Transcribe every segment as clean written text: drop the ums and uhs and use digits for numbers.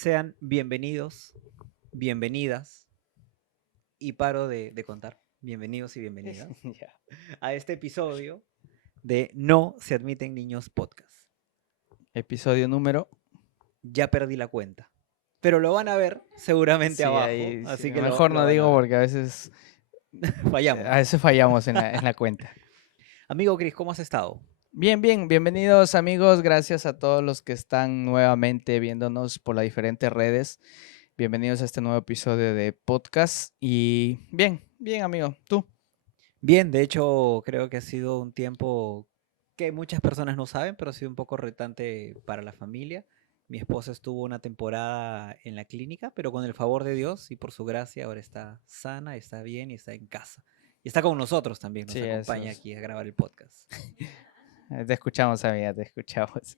Sean bienvenidos, bienvenidas, y paro de contar, bienvenidos y bienvenidas, Ya. a este episodio de No se admiten niños podcast. Episodio número. Ya perdí la cuenta, pero lo van a ver seguramente Sí, abajo, ahí sí, así que mejor lo no van a digo ver. porque a Fallamos. veces fallamos en la cuenta. Amigo Chris, ¿cómo has estado? Bien, bien, bienvenidos amigos, gracias a todos los que están nuevamente viéndonos por las diferentes redes. Bienvenidos a este nuevo episodio de podcast y bien, bien amigo, ¿tú? Bien, de hecho creo que ha sido un tiempo que muchas personas no saben, pero ha sido un poco retante para la familia. Mi esposa estuvo una temporada en la clínica, pero con el favor de Dios y por su gracia ahora está sana, está bien y está en casa. Y está con nosotros también, nos Sí, eso acompaña es. aquí a grabar el podcast. Te escuchamos amiga, te escuchamos.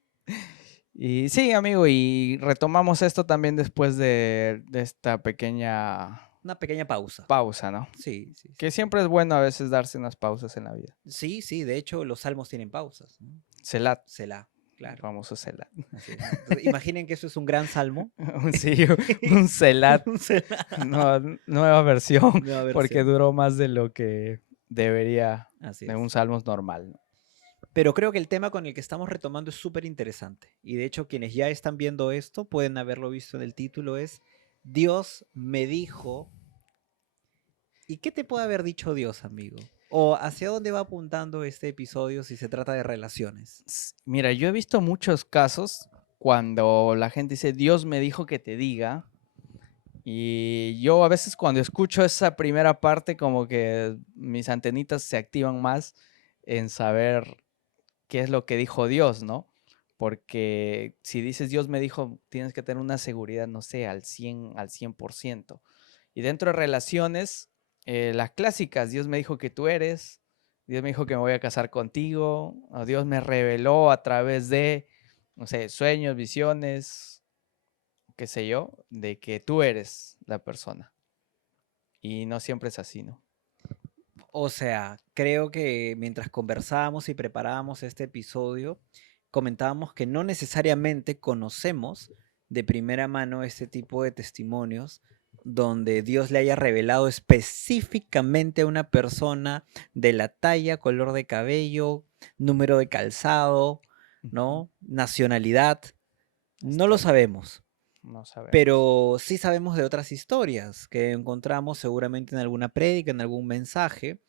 Y sí amigo, y retomamos esto también después de esta pequeña Una pequeña pausa. pausa, ¿no? Sí, sí, sí, Que sí. siempre es bueno a veces darse unas pausas en la vida. Sí, sí, de hecho los salmos tienen pausas, ¿no? Celat, Selah, el claro. famoso Celat. Así es, ¿no? Entonces, imaginen que eso es un gran salmo. Sí, un Celat, Un Selah. nueva versión, Nueva porque versión. duró más de lo que debería Así en un es. Salmos normal, ¿no? Pero creo que el tema con el que estamos retomando es súper interesante. Y de hecho, quienes ya están viendo esto pueden haberlo visto en el título, es Dios me dijo. ¿Y qué te puede haber dicho Dios, amigo? ¿O hacia dónde va apuntando este episodio si se trata de relaciones? Mira, yo he visto muchos casos cuando la gente dice, Dios me dijo que te diga, y yo a veces cuando escucho esa primera parte como que mis antenitas se activan más en saber qué es lo que dijo Dios, ¿no? Porque si dices Dios me dijo, tienes que tener una seguridad, no sé, al 100%. Y dentro de relaciones, las clásicas, Dios me dijo que tú eres, Dios me dijo que me voy a casar contigo, o Dios me reveló a través de, no sé, sueños, visiones, qué sé yo, de que tú eres la persona. Y no siempre es así, ¿no? O sea, creo que mientras conversábamos y preparábamos este episodio, comentábamos que no necesariamente conocemos de primera mano este tipo de testimonios donde Dios le haya revelado específicamente a una persona de la talla, color de cabello, número de calzado, Ujú. ¿no? Nacionalidad. No lo Hasta sabemos. no sabemos. Pero sí sabemos de otras historias que encontramos seguramente en alguna prédica, en algún mensaje,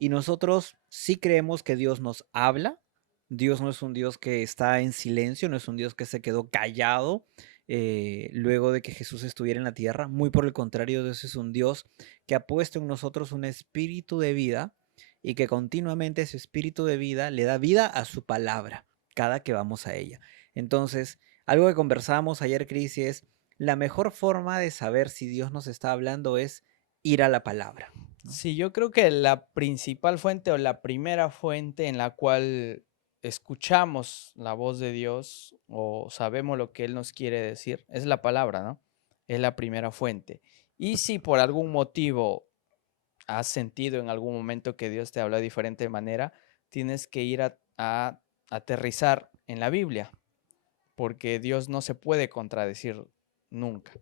y nosotros sí creemos que Dios nos habla. Dios no es un Dios que está en silencio, no es un Dios que se quedó callado luego de que Jesús estuviera en la tierra. Muy por el contrario, Dios es un Dios que ha puesto en nosotros un espíritu de vida y que continuamente ese espíritu de vida le da vida a su palabra cada que vamos a ella. Entonces, algo que conversábamos ayer, Cris, es la mejor forma de saber si Dios nos está hablando es ir a la palabra, ¿no? Sí, yo creo que la principal fuente o la primera fuente en la cual escuchamos la voz de Dios o sabemos lo que Él nos quiere decir es la palabra, ¿no? Es la primera fuente. Y si por algún motivo has sentido en algún momento que Dios te habla de diferente manera, tienes que ir a aterrizar en la Biblia, porque Dios no se puede contradecir nunca.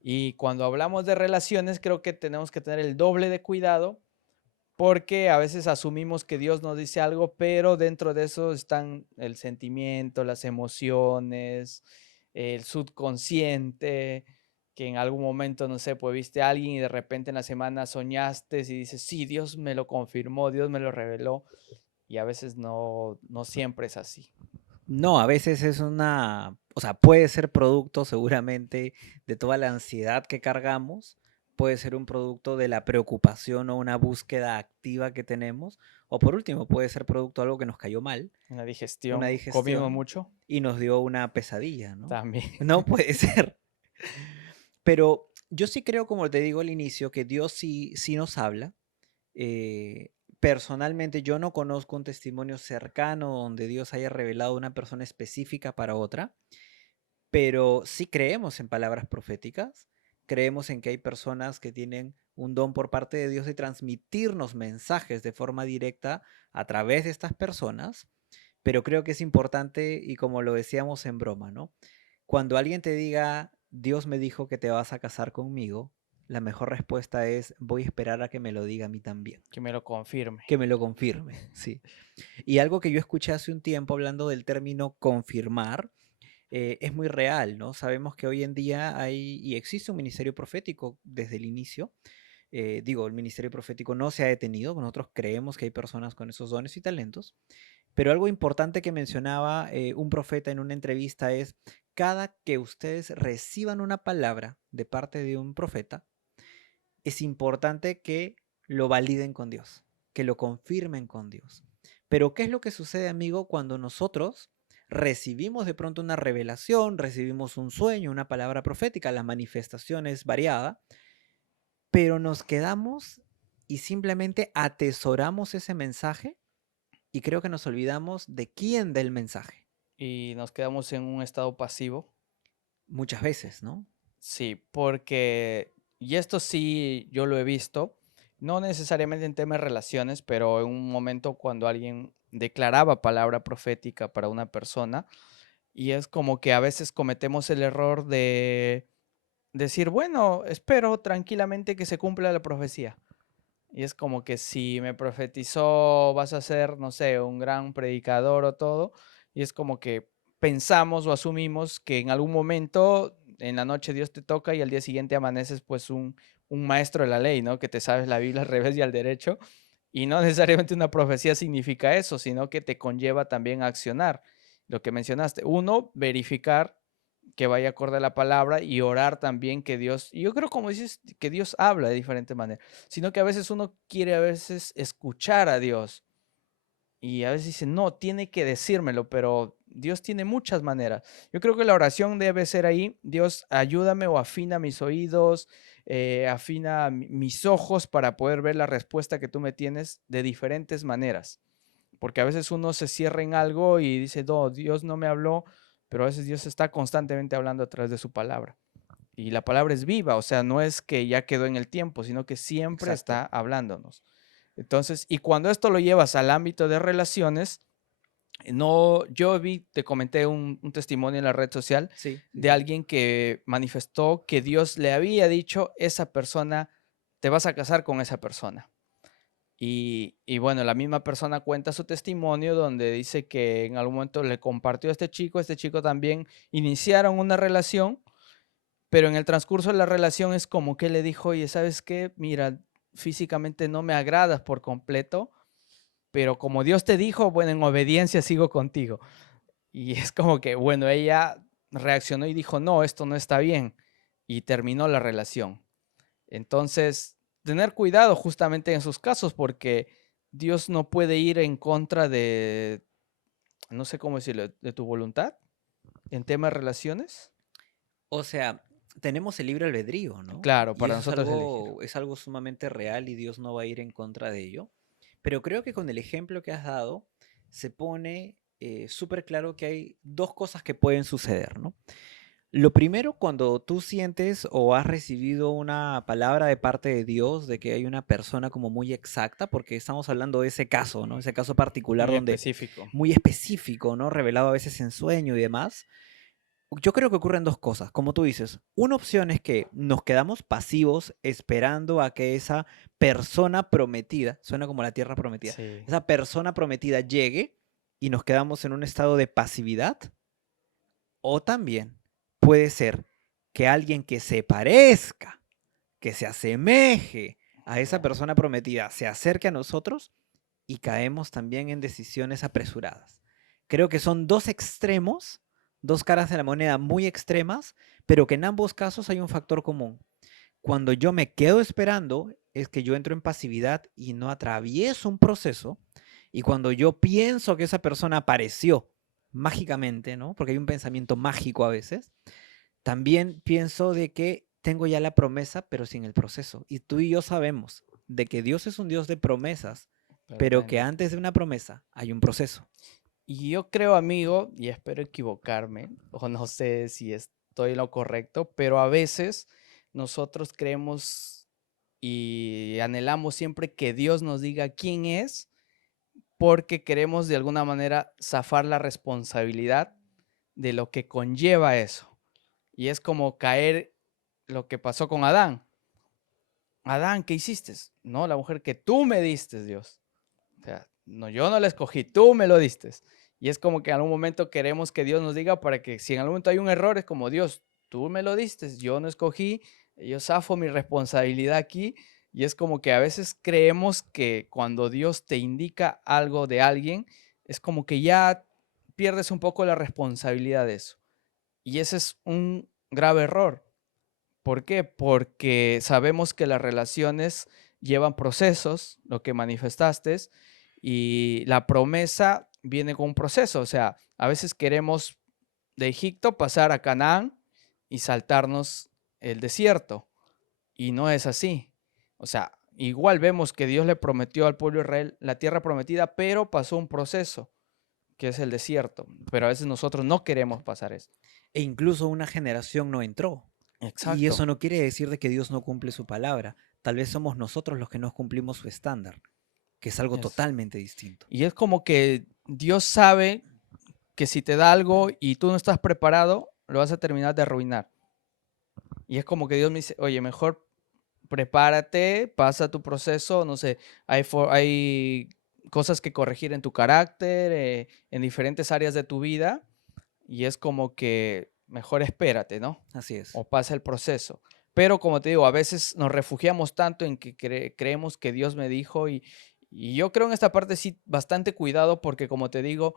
Y cuando hablamos de relaciones, creo que tenemos que tener el doble de cuidado porque a veces asumimos que Dios nos dice algo, pero dentro de eso están el sentimiento, las emociones, el subconsciente, que en algún momento, no sé, pues viste a alguien y de repente en la semana soñaste y dices, sí, Dios me lo confirmó, Dios me lo reveló, y a veces no siempre es así. No, a veces es o sea, puede ser producto seguramente de toda la ansiedad que cargamos, puede ser un producto de la preocupación o una búsqueda activa que tenemos, o por último, puede ser producto de algo que nos cayó mal, Una una digestión, comimos digestión, mucho, y nos dio una pesadilla, ¿no? también. No puede ser. Pero yo sí creo, como te digo al inicio, que Dios sí nos habla. Personalmente, yo no conozco un testimonio cercano donde Dios haya revelado a una persona específica para otra, pero sí creemos en palabras proféticas. Creemos en que hay personas que tienen un don por parte de Dios de transmitirnos mensajes de forma directa a través de estas personas, pero creo que es importante, y como lo decíamos en broma, ¿no? Cuando alguien te diga, Dios me dijo que te vas a casar conmigo, la mejor respuesta es voy a esperar a que me lo diga a mí también, Que me lo confirme. que me lo confirme, sí. Y algo que yo escuché hace un tiempo hablando del término confirmar, es muy real, ¿no? Sabemos que hoy en día hay y existe un ministerio profético desde el inicio. Digo, el ministerio profético no se ha detenido, nosotros creemos que hay personas con esos dones y talentos, pero algo importante que mencionaba un profeta en una entrevista es, cada que ustedes reciban una palabra de parte de un profeta, es importante que lo validen con Dios, que lo confirmen con Dios. Pero ¿qué es lo que sucede, amigo, cuando nosotros recibimos de pronto una revelación, recibimos un sueño, una palabra profética, la manifestación es variada, pero nos quedamos y simplemente atesoramos ese mensaje y creo que nos olvidamos de quién da el mensaje? Y nos quedamos en un estado pasivo. Muchas veces, ¿no? Sí, porque, y esto sí yo lo he visto, no necesariamente en temas de relaciones, pero en un momento cuando alguien declaraba palabra profética para una persona, y es como que a veces cometemos el error de decir, bueno, espero tranquilamente que se cumpla la profecía. Y es como que si me profetizó vas a ser, no sé, un gran predicador o todo, y es como que pensamos o asumimos que en algún momento en la noche Dios te toca y al día siguiente amaneces pues un maestro de la ley, ¿no? Que te sabes la Biblia al revés y al derecho. Y no necesariamente una profecía significa eso, sino que te conlleva también a accionar. Lo que mencionaste, uno, verificar que vaya acorde a la palabra y orar también que Dios, y yo creo como dices, que Dios habla de diferente manera, sino que a veces uno quiere a veces escuchar a Dios y a veces dice, no, tiene que decírmelo, pero Dios tiene muchas maneras. Yo creo que la oración debe ser ahí, Dios, ayúdame o afina mis oídos, afina mis ojos para poder ver la respuesta que tú me tienes de diferentes maneras. Porque a veces uno se cierra en algo y dice, no, Dios no me habló, pero a veces Dios está constantemente hablando a través de su palabra. Y la palabra es viva, o sea, no es que ya quedó en el tiempo, sino que siempre Exacto. está hablándonos. Entonces, y cuando esto lo llevas al ámbito de relaciones, no, yo vi, te comenté un testimonio en la red social Sí, sí, de sí. alguien que manifestó que Dios le había dicho, esa persona, te vas a casar con esa persona. Y bueno, la misma persona cuenta su testimonio donde dice que en algún momento le compartió a este chico también iniciaron una relación, pero en el transcurso de la relación es como que le dijo, oye, ¿sabes qué? Mira, físicamente no me agradas por completo, pero como Dios te dijo, bueno, en obediencia sigo contigo. Y es como que, bueno, ella reaccionó y dijo, no, esto no está bien, y terminó la relación. Entonces, tener cuidado justamente en esos casos, porque Dios no puede ir en contra de, no sé cómo decirlo, de tu voluntad en temas de relaciones. O sea, tenemos el libre albedrío, ¿no? Claro, Y para eso nosotros elegir. es algo sumamente real y Dios no va a ir en contra de ello. Pero creo que con el ejemplo que has dado se pone súper claro que hay dos cosas que pueden suceder, ¿no? Lo primero, cuando tú sientes o has recibido una palabra de parte de Dios de que hay una persona como muy exacta, porque estamos hablando de ese caso, ¿no? Ese caso particular Muy donde específico. muy específico, ¿no? Revelado a veces en sueño y demás. Yo creo que ocurren dos cosas, como tú dices. Una opción es que nos quedamos pasivos esperando a que esa persona prometida, suena como la tierra prometida, Sí. esa persona prometida llegue y nos quedamos en un estado de pasividad. O también puede ser que alguien que se parezca, que se asemeje a esa Oh. persona prometida, se acerque a nosotros y caemos también en decisiones apresuradas. Creo que son dos extremos, dos caras de la moneda muy extremas, pero que en ambos casos hay un factor común. Cuando yo me quedo esperando es que yo entro en pasividad y no atravieso un proceso. Y cuando yo pienso que esa persona apareció mágicamente, ¿no? Porque hay un pensamiento mágico a veces, también pienso de que tengo ya la promesa, pero sin el proceso. Y tú y yo sabemos de que Dios es un Dios de promesas, Pero pero también que de antes de tiempo. una promesa hay un proceso. Y yo creo, amigo, y espero equivocarme, o no sé si estoy en lo correcto, pero a veces nosotros creemos y anhelamos siempre que Dios nos diga quién es, porque queremos de alguna manera zafar la responsabilidad de lo que conlleva eso. Y es como caer lo que pasó con Adán. Adán, ¿qué hiciste? No, la mujer que tú me diste, Dios. O sea, no, yo no la escogí, tú me lo diste. Y es como que en algún momento queremos que Dios nos diga para que si en algún momento hay un error, es como Dios, tú me lo diste, yo no escogí, yo zafo mi responsabilidad aquí. Y es como que a veces creemos que cuando Dios te indica algo de alguien, es como que ya pierdes un poco la responsabilidad de eso. Y ese es un grave error. ¿Por qué? Porque sabemos que las relaciones llevan procesos, lo que manifestaste, y la promesa viene con un proceso. O sea, a veces queremos de Egipto pasar a Canaán y saltarnos el desierto, y no es así. O sea, igual vemos que Dios le prometió al pueblo de Israel la tierra prometida, pero pasó un proceso, que es el desierto. Pero a veces nosotros no queremos pasar eso. E incluso una generación no entró. Y Exacto. eso no quiere decir de que Dios no cumple su palabra. Tal vez somos nosotros los que no cumplimos su estándar, que es algo Es. totalmente distinto. Y es como que Dios sabe que si te da algo y tú no estás preparado, lo vas a terminar de arruinar. Y es como que Dios me dice, oye, mejor prepárate, pasa tu proceso, no sé, hay cosas que corregir en tu carácter, en diferentes áreas de tu vida, y es como que mejor espérate, ¿no? Así es. O pasa el proceso. Pero como te digo, a veces nos refugiamos tanto en que creemos que Dios me dijo y yo creo en esta parte sí bastante cuidado porque como te digo,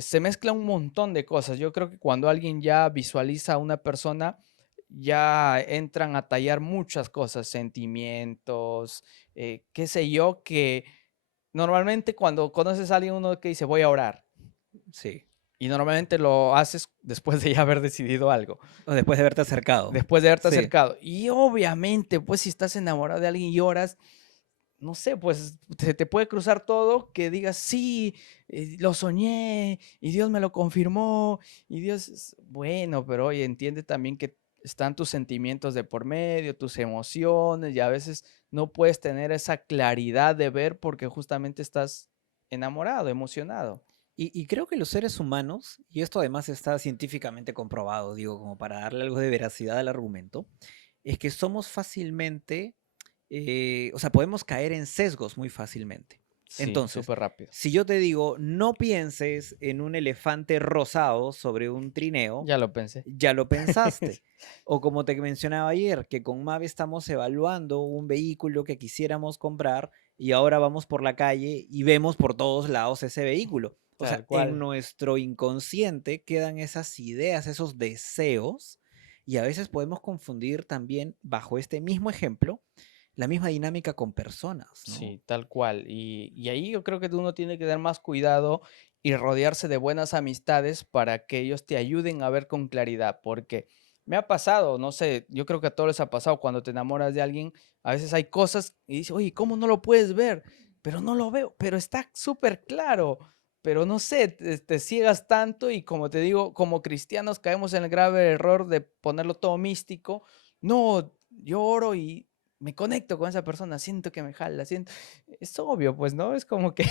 se mezcla un montón de cosas. Yo creo que cuando alguien ya visualiza a una persona, ya entran a tallar muchas cosas, sentimientos, qué sé yo, que normalmente cuando conoces a alguien uno que dice voy a orar Sí. y normalmente lo haces después de ya haber decidido algo. O después de haberte acercado. Después de haberte Sí. acercado. Y obviamente, pues si estás enamorado de alguien y lloras, no sé, pues se te puede cruzar todo que digas, sí, lo soñé y Dios me lo confirmó y Dios, bueno, pero oye, entiende también que están tus sentimientos de por medio, tus emociones y a veces no puedes tener esa claridad de ver porque justamente estás enamorado, emocionado. Y creo que los seres humanos, y esto además está científicamente comprobado, digo, como para darle algo de veracidad al argumento, es que somos fácilmente, o sea, podemos caer en sesgos muy fácilmente. Sí, Entonces, súper rápido. si yo te digo, no pienses en un elefante rosado sobre un trineo, Ya lo pensé. ya lo pensaste. O como te mencionaba ayer, que con Mave estamos evaluando un vehículo que quisiéramos comprar y ahora vamos por la calle y vemos por todos lados ese vehículo. O sea, Tal en cual. nuestro inconsciente quedan esas ideas, esos deseos, y a veces podemos confundir también, bajo este mismo ejemplo, la misma dinámica con personas, ¿no? Sí, tal cual. Y ahí yo creo que uno tiene que dar más cuidado y rodearse de buenas amistades para que ellos te ayuden a ver con claridad, porque me ha pasado, no sé, yo creo que a todos les ha pasado cuando te enamoras de alguien, a veces hay cosas y dices, oye, ¿cómo no lo puedes ver? Pero no lo veo, pero está súper claro, pero no sé, te ciegas tanto y como te digo, como cristianos caemos en el grave error de ponerlo todo místico. No, yo oro y me conecto con esa persona, siento que me jala, siento, es obvio, pues, ¿no? Es como que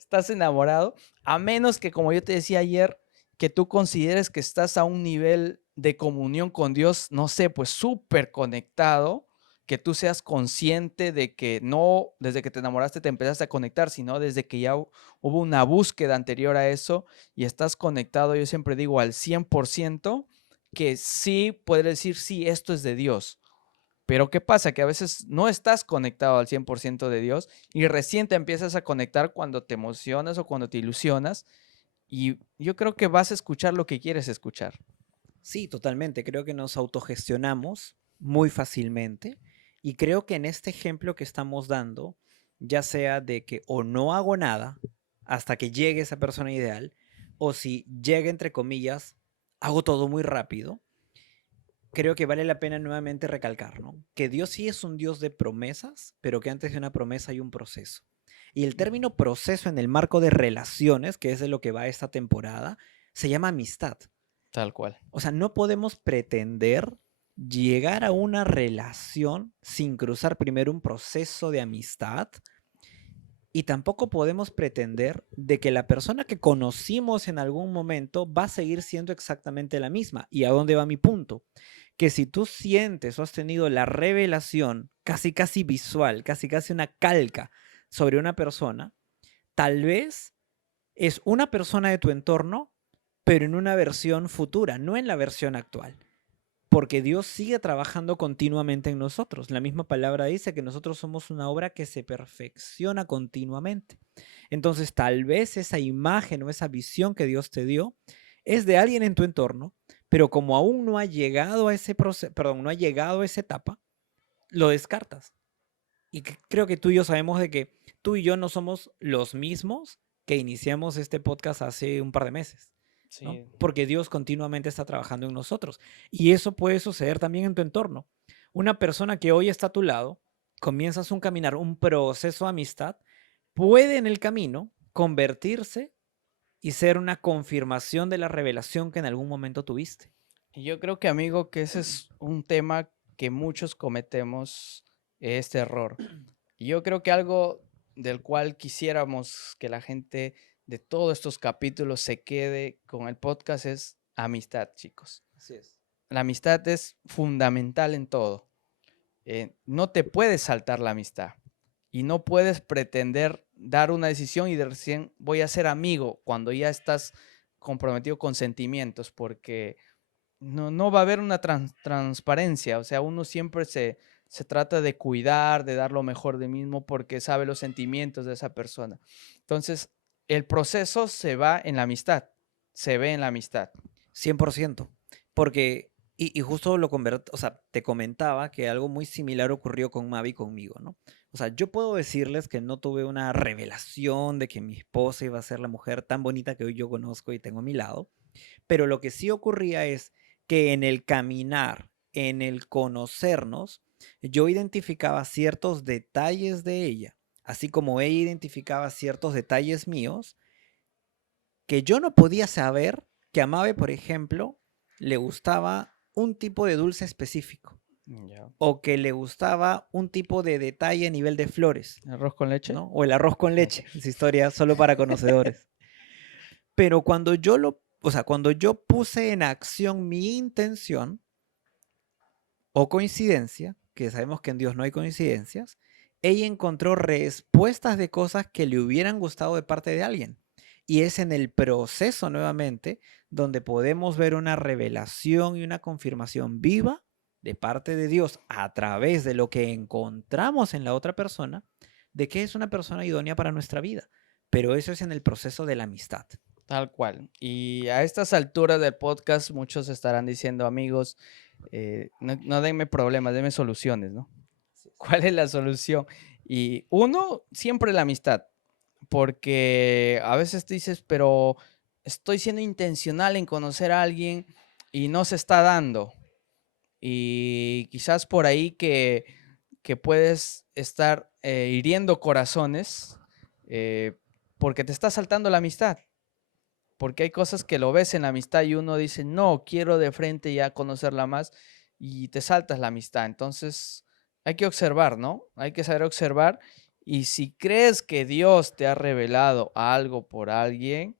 estás enamorado, a menos que, como yo te decía ayer, que tú consideres que estás a un nivel de comunión con Dios, no sé, pues súper conectado, que tú seas consciente de que no desde que te enamoraste te empezaste a conectar, sino desde que ya hubo una búsqueda anterior a eso y estás conectado, yo siempre digo al 100%, que sí puedes decir, sí, esto es de Dios. Pero ¿qué pasa? Que a veces no estás conectado al 100% de Dios y recién te empiezas a conectar cuando te emocionas o cuando te ilusionas y yo creo que vas a escuchar lo que quieres escuchar. Sí, totalmente. Creo que nos autogestionamos muy fácilmente y creo que en este ejemplo que estamos dando, ya sea de que o no hago nada hasta que llegue esa persona ideal, o si llega entre comillas, hago todo muy rápido, creo que vale la pena nuevamente recalcar, ¿no? Que Dios sí es un Dios de promesas, pero que antes de una promesa hay un proceso. Y el término proceso en el marco de relaciones, que es de lo que va esta temporada, se llama amistad. Tal cual. O sea, no podemos pretender llegar a una relación sin cruzar primero un proceso de amistad Y tampoco podemos pretender de que la persona que conocimos en algún momento va a seguir siendo exactamente la misma. ¿Y a dónde va mi punto? Que si tú sientes o has tenido la revelación casi casi visual, casi casi una calca sobre una persona, tal vez es una persona de tu entorno, pero en una versión futura, no en la versión actual. Porque Dios sigue trabajando continuamente en nosotros. La misma palabra dice que nosotros somos una obra que se perfecciona continuamente. Entonces, tal vez esa imagen o esa visión que Dios te dio es de alguien en tu entorno, pero como aún no ha llegado a ese proceso, perdón, no ha llegado a esa etapa, lo descartas. Y creo que tú y yo sabemos de que tú y yo no somos los mismos que iniciamos este podcast hace un par de meses, ¿no? Sí, Porque Dios continuamente está trabajando en nosotros. Y eso puede suceder también en tu entorno. Una persona que hoy está a tu lado, comienzas un caminar, un proceso de amistad, puede en el camino convertirse y ser una confirmación de la revelación que en algún momento tuviste. y yo creo que, amigo, que ese es un tema que muchos cometemos este error. Y yo creo que algo del cual quisiéramos que la gente de todos estos capítulos se quede con el podcast es amistad, chicos. Así es. La amistad es fundamental en todo. No te puedes saltar la amistad y no puedes pretender dar una decisión y de recién voy a ser amigo cuando ya estás comprometido con sentimientos, porque no va a haber una transparencia. O sea, uno siempre se trata de cuidar, de dar lo mejor de mismo porque sabe los sentimientos de esa persona. Entonces, el proceso se va en la amistad, se ve en la amistad. 100%. Porque, y justo o sea, te comentaba que algo muy similar ocurrió con Mavi y conmigo, ¿no? O sea, yo puedo decirles que no tuve una revelación de que mi esposa iba a ser la mujer tan bonita que hoy yo conozco y tengo a mi lado, pero lo que sí ocurría es que en el caminar, en el conocernos, yo identificaba ciertos detalles de ella, así como ella identificaba ciertos detalles míos, que yo no podía saber que a Mabe, por ejemplo, le gustaba un tipo de dulce específico Ya. o que le gustaba un tipo de detalle a nivel de flores, ¿Arroz con leche? ¿no? O el arroz con Ok. leche, esa historia solo para conocedores. Pero o sea, cuando yo puse en acción mi intención o coincidencia, que sabemos que en Dios no hay coincidencias, ella encontró respuestas de cosas que le hubieran gustado de parte de alguien. Y es en el proceso nuevamente donde podemos ver una revelación y una confirmación viva de parte de Dios a través de lo que encontramos en la otra persona, de que es una persona idónea para nuestra vida. Pero eso es en el proceso de la amistad. Tal cual. Y a estas alturas del podcast muchos estarán diciendo, amigos, no denme problemas, denme soluciones, ¿no? ¿Cuál es la solución? Y uno, siempre la amistad, porque a veces te dices, pero estoy siendo intencional en conocer a alguien y no se está dando. Y quizás por ahí que puedes estar hiriendo corazones porque te está saltando la amistad. Porque hay cosas que lo ves en la amistad y uno dice, no, quiero de frente ya conocerla más y te saltas la amistad. Entonces hay que observar, ¿no? Hay que saber observar y si crees que Dios te ha revelado algo por alguien,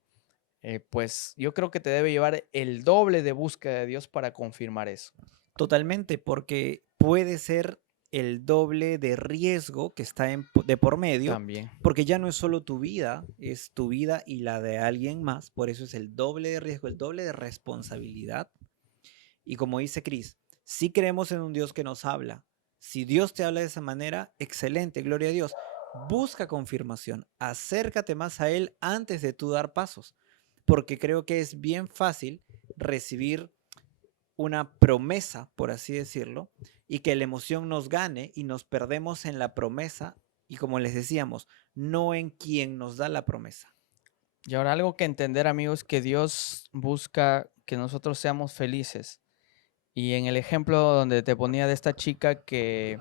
pues yo creo que te debe llevar el doble de búsqueda de Dios para confirmar eso. Totalmente, porque puede ser el doble de riesgo que está de por medio, También. porque ya no es solo tu vida, es tu vida y la de alguien más, por eso es el doble de riesgo, el doble de responsabilidad. Y como dice Cris, si creemos en un Dios que nos habla, si Dios te habla de esa manera, excelente, gloria a Dios. Busca confirmación, acércate más a Él antes de tú dar pasos, porque creo que es bien fácil recibir una promesa, por así decirlo, y que la emoción nos gane y nos perdemos en la promesa y como les decíamos, no en quien nos da la promesa. Y ahora algo que entender, amigos, que Dios busca que nosotros seamos felices. Y en el ejemplo donde te ponía de esta chica que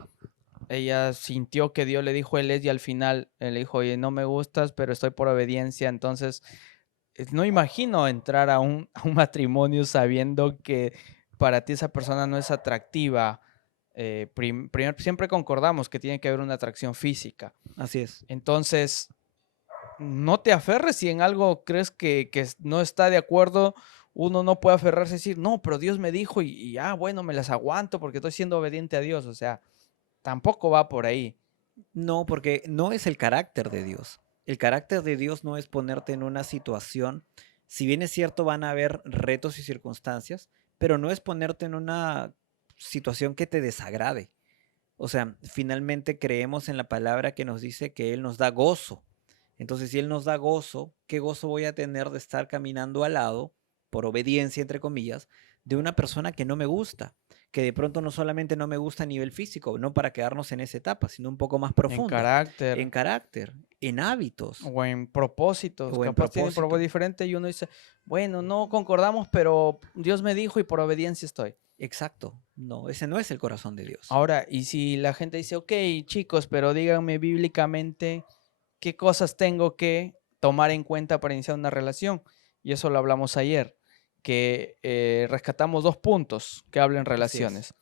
ella sintió que Dios le dijo él es y al final él le dijo, oye, no me gustas, pero estoy por obediencia. Entonces, no imagino entrar a un matrimonio sabiendo que para ti esa persona no es atractiva. Siempre concordamos que tiene que haber una atracción física. Así es. Entonces, no te aferres si en algo crees que no está de acuerdo. Uno no puede aferrarse y decir, no, pero Dios me dijo bueno, me las aguanto porque estoy siendo obediente a Dios. O sea, tampoco va por ahí. No, porque no es el carácter de Dios. El carácter de Dios no es ponerte en una situación, si bien es cierto, van a haber retos y circunstancias, pero no es ponerte en una situación que te desagrade. O sea, finalmente creemos en la palabra que nos dice que Él nos da gozo. Entonces, si Él nos da gozo, ¿qué gozo voy a tener de estar caminando al lado, por obediencia, entre comillas, de una persona que no me gusta? Que de pronto no solamente no me gusta a nivel físico, no para quedarnos en esa etapa, sino un poco más En profunda, en carácter carácter, en hábitos o en propósitos. o en Capaz tienen propósito propósito. diferente y uno dice, bueno, no concordamos, pero Dios me dijo y por obediencia estoy. Exacto. No, ese no es el corazón de Dios. Ahora, y si la gente dice, ok, chicos, pero díganme bíblicamente qué cosas tengo que tomar en cuenta para iniciar una relación. Y eso lo hablamos ayer, que rescatamos 2 puntos que hablen Así es. relaciones.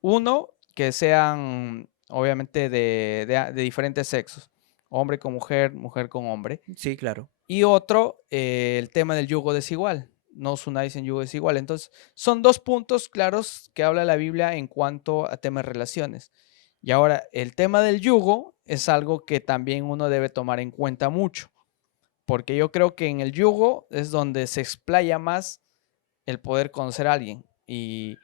Uno, que sean obviamente de diferentes sexos, hombre con mujer, mujer con hombre. Sí, claro. Y otro, el tema del yugo desigual. No os unáis en yugo desigual. Entonces, son 2 puntos claros que habla la Biblia en cuanto a temas de relaciones. Y ahora, el tema del yugo es algo que también uno debe tomar en cuenta mucho, porque yo creo que en el yugo es donde se explaya más el poder conocer a alguien. Y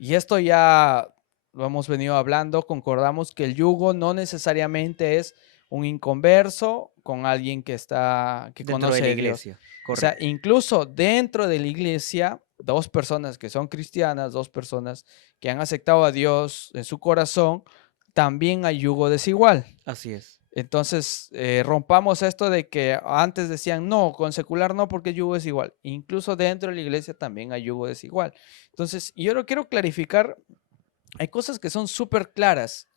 esto ya lo hemos venido hablando, concordamos que el yugo no necesariamente es un inconverso con alguien que Dentro de conoce la de Dios. iglesia, O sea, correcto. incluso dentro de la iglesia, 2 personas que son cristianas, 2 personas que han aceptado a Dios en su corazón, también hay yugo desigual. Así es. Entonces, rompamos esto de que antes decían, no, con secular no, porque yugo es igual. Incluso dentro de la iglesia también hay yugo desigual. Entonces, yo lo quiero clarificar, hay cosas que son súper claras,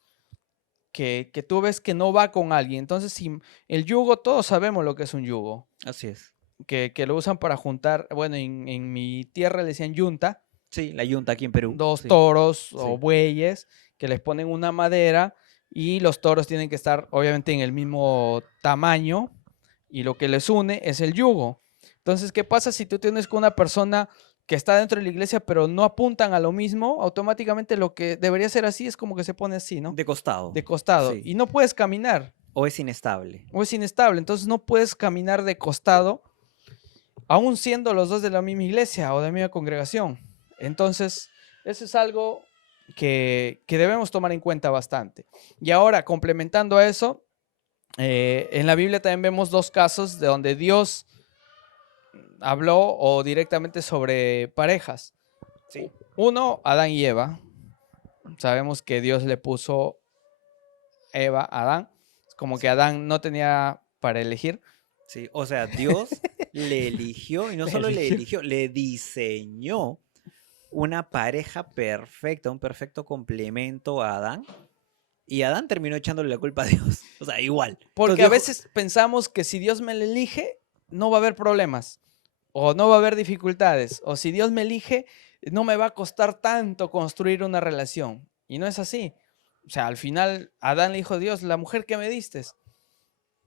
que tú ves que no va con alguien. Entonces, si el yugo, todos sabemos lo que es un yugo, Así es. que lo usan para juntar, bueno, en mi tierra le decían yunta, Sí, la yunta aquí en Perú. 2 toros o Sí. bueyes que les ponen una madera y los toros tienen que estar obviamente en el mismo tamaño y lo que les une es el yugo. Entonces, ¿qué pasa si tú tienes con una persona que está dentro de la iglesia pero no apuntan a lo mismo? Automáticamente lo que debería ser así es como que se pone así, ¿no? De costado. De costado Sí. y no puedes caminar O es inestable. o es inestable, entonces no puedes caminar de costado aún siendo los dos de la misma iglesia o de la misma congregación. Entonces, eso es algo que debemos tomar en cuenta bastante. Y ahora, complementando a eso, en la Biblia también vemos 2 casos de donde Dios habló o directamente sobre parejas. Sí. Uno, Adán y Eva. Sabemos que Dios le puso Eva a Adán. Es como que Sí. Adán no tenía para elegir. Sí. O sea, Dios le eligió y no Le solo le eligió. eligió, le diseñó una pareja perfecta, un perfecto complemento a Adán. Y Adán terminó echándole la culpa a Dios. O sea, igual. Entonces Porque a Dios, veces pensamos que si Dios me le elige, no va a haber problemas o no va a haber dificultades. O si Dios me elige, no me va a costar tanto construir una relación. Y no es así. O sea, al final Adán le dijo, Dios, la mujer que me diste.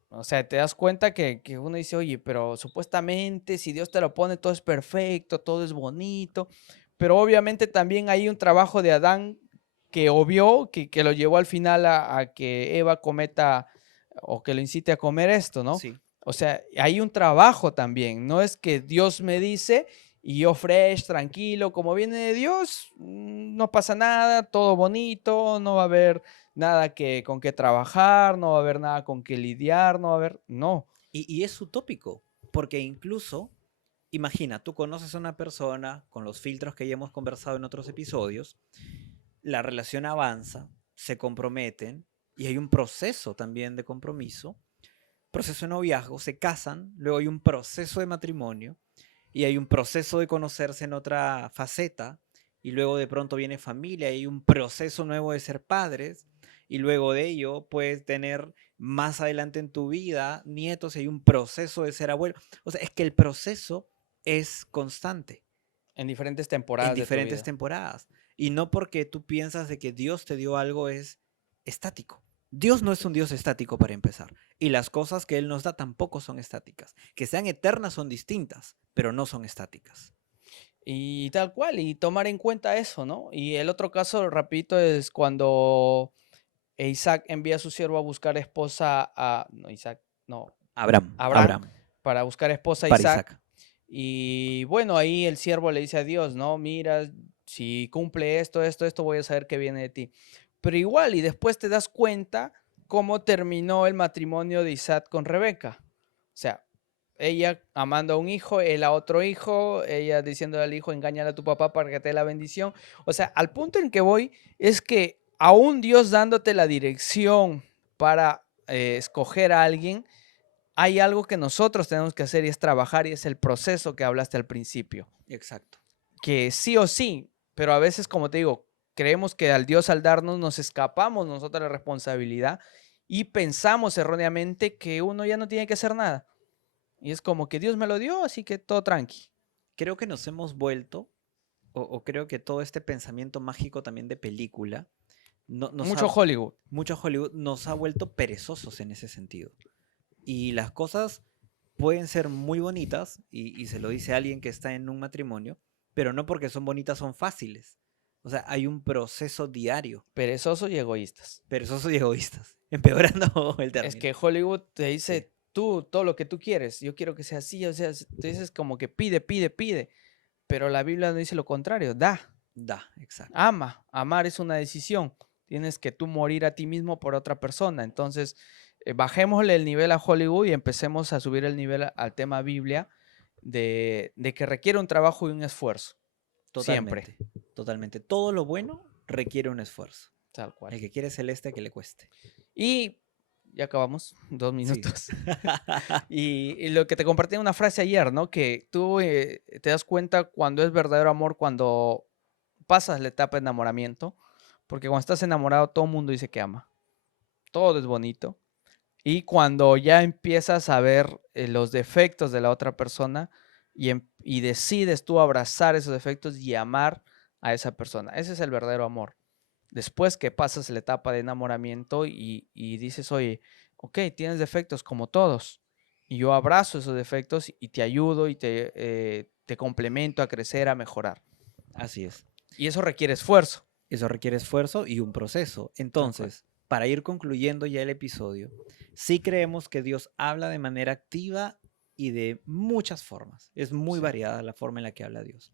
O sea, te das cuenta que uno dice, oye, pero supuestamente si Dios te lo pone, todo es perfecto, todo es bonito. Pero obviamente también hay un trabajo de Adán que obvió, que lo llevó al final a que Eva cometa o que lo incite a comer esto, ¿no? sí. O sea, hay un trabajo también. No es que Dios me dice y yo fresh, tranquilo, como viene de Dios, no pasa nada, todo bonito, no va a haber nada con qué trabajar, no va a haber nada con qué lidiar, no va a haber, no. Y es utópico, porque incluso, imagina, tú conoces a una persona con los filtros que ya hemos conversado en otros episodios, la relación avanza, se comprometen y hay un proceso también de compromiso, proceso de noviazgo, se casan, luego hay un proceso de matrimonio y hay un proceso de conocerse en otra faceta y luego de pronto viene familia y hay un proceso nuevo de ser padres y luego de ello puedes tener más adelante en tu vida nietos y hay un proceso de ser abuelo. O sea, es que el proceso es constante En diferentes en temporadas de tu diferentes vida. temporadas y no porque tú piensas de que Dios te dio algo es estático. Dios no es un Dios estático para empezar, y las cosas que Él nos da tampoco son estáticas. Que sean eternas son distintas, pero no son estáticas. Y tal cual, y tomar en cuenta eso, ¿no? Y el otro caso, rapidito, es cuando Isaac envía a su siervo a buscar esposa a, no, Isaac, no, Abraham, Abraham, Abraham, para buscar esposa a para Isaac. Isaac. Y bueno, ahí el siervo le dice a Dios, no, mira, si cumple esto, voy a saber que viene de ti. Pero igual, y después te das cuenta cómo terminó el matrimonio de Isaac con Rebeca. O sea, ella amando a un hijo, él a otro hijo, ella diciéndole al hijo, engáñale a tu papá para que te dé la bendición. O sea, al punto en que voy es que aún Dios dándote la dirección para escoger a alguien, hay algo que nosotros tenemos que hacer y es trabajar y es el proceso que hablaste al principio, Exacto. que sí o sí, pero a veces, como te digo, creemos que al Dios al darnos nos escapamos nosotros de la responsabilidad y pensamos erróneamente que uno ya no tiene que hacer nada. Y es como que Dios me lo dio, así que todo tranqui. Creo que nos hemos vuelto, o creo que todo este pensamiento mágico también de película, nos Mucho ha, Hollywood. mucho Hollywood nos ha vuelto perezosos en ese sentido. Y las cosas pueden ser muy bonitas, y se lo dice alguien que está en un matrimonio, pero no porque son bonitas son fáciles. O sea, hay un proceso diario, Perezosos y egoístas. perezosos y egoístas, empeorando el Es término. que Hollywood te Sí, dice tú todo lo que tú quieres. Yo quiero que sea así, o sea, te dices como que pide, pide, pide. Pero la Biblia no dice lo contrario, da. exacto. Ama, amar es una decisión. Tienes que tú morir a ti mismo por otra persona. Entonces, bajémosle el nivel a Hollywood y empecemos a subir el nivel al tema Biblia de que requiere un trabajo y un esfuerzo. Siempre. Totalmente, totalmente. Todo lo bueno requiere un esfuerzo. Tal cual. El que quiere celeste, que le cueste. Y ya acabamos, 2 Sí. minutos. Y lo que te compartí en una frase ayer, ¿no? Que tú te das cuenta cuando es verdadero amor, cuando pasas la etapa de enamoramiento, porque cuando estás enamorado todo el mundo dice que ama, todo es bonito, y cuando ya empiezas a ver los defectos de la otra persona y decides tú abrazar esos defectos y amar a esa persona, ese es el verdadero amor. Después que pasas la etapa de enamoramiento y dices, oye, ok, tienes defectos como todos, y yo abrazo esos defectos y te ayudo y te complemento a crecer, a mejorar. Así es. Y eso requiere esfuerzo. Eso requiere esfuerzo y un proceso. Tal cual. Entonces, para ir concluyendo ya el episodio, sí creemos que Dios habla de manera activa y de muchas formas. Es muy Sí, variada la forma en la que habla Dios.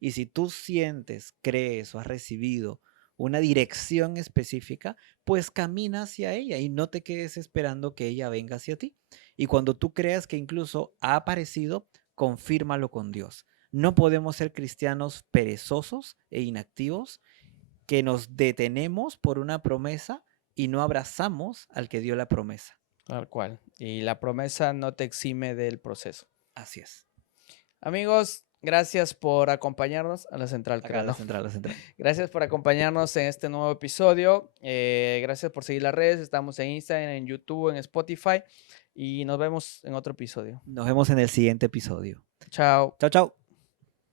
Y si tú sientes, crees o has recibido una dirección específica, pues camina hacia ella y no te quedes esperando que ella venga hacia ti. Y cuando tú creas que incluso ha aparecido, confírmalo con Dios. No podemos ser cristianos perezosos e inactivos que nos detenemos por una promesa y no abrazamos al que dio la promesa. tal cual. Y la promesa no te exime del proceso. Así es. Amigos, gracias por acompañarnos a la Central, Acá creo, la ¿no? central, la central. Gracias por acompañarnos en este nuevo episodio. Gracias por seguir las redes. Estamos en Instagram, en YouTube, en Spotify. Y nos vemos en otro episodio. Nos vemos en el siguiente episodio. Chao. Chao, chao.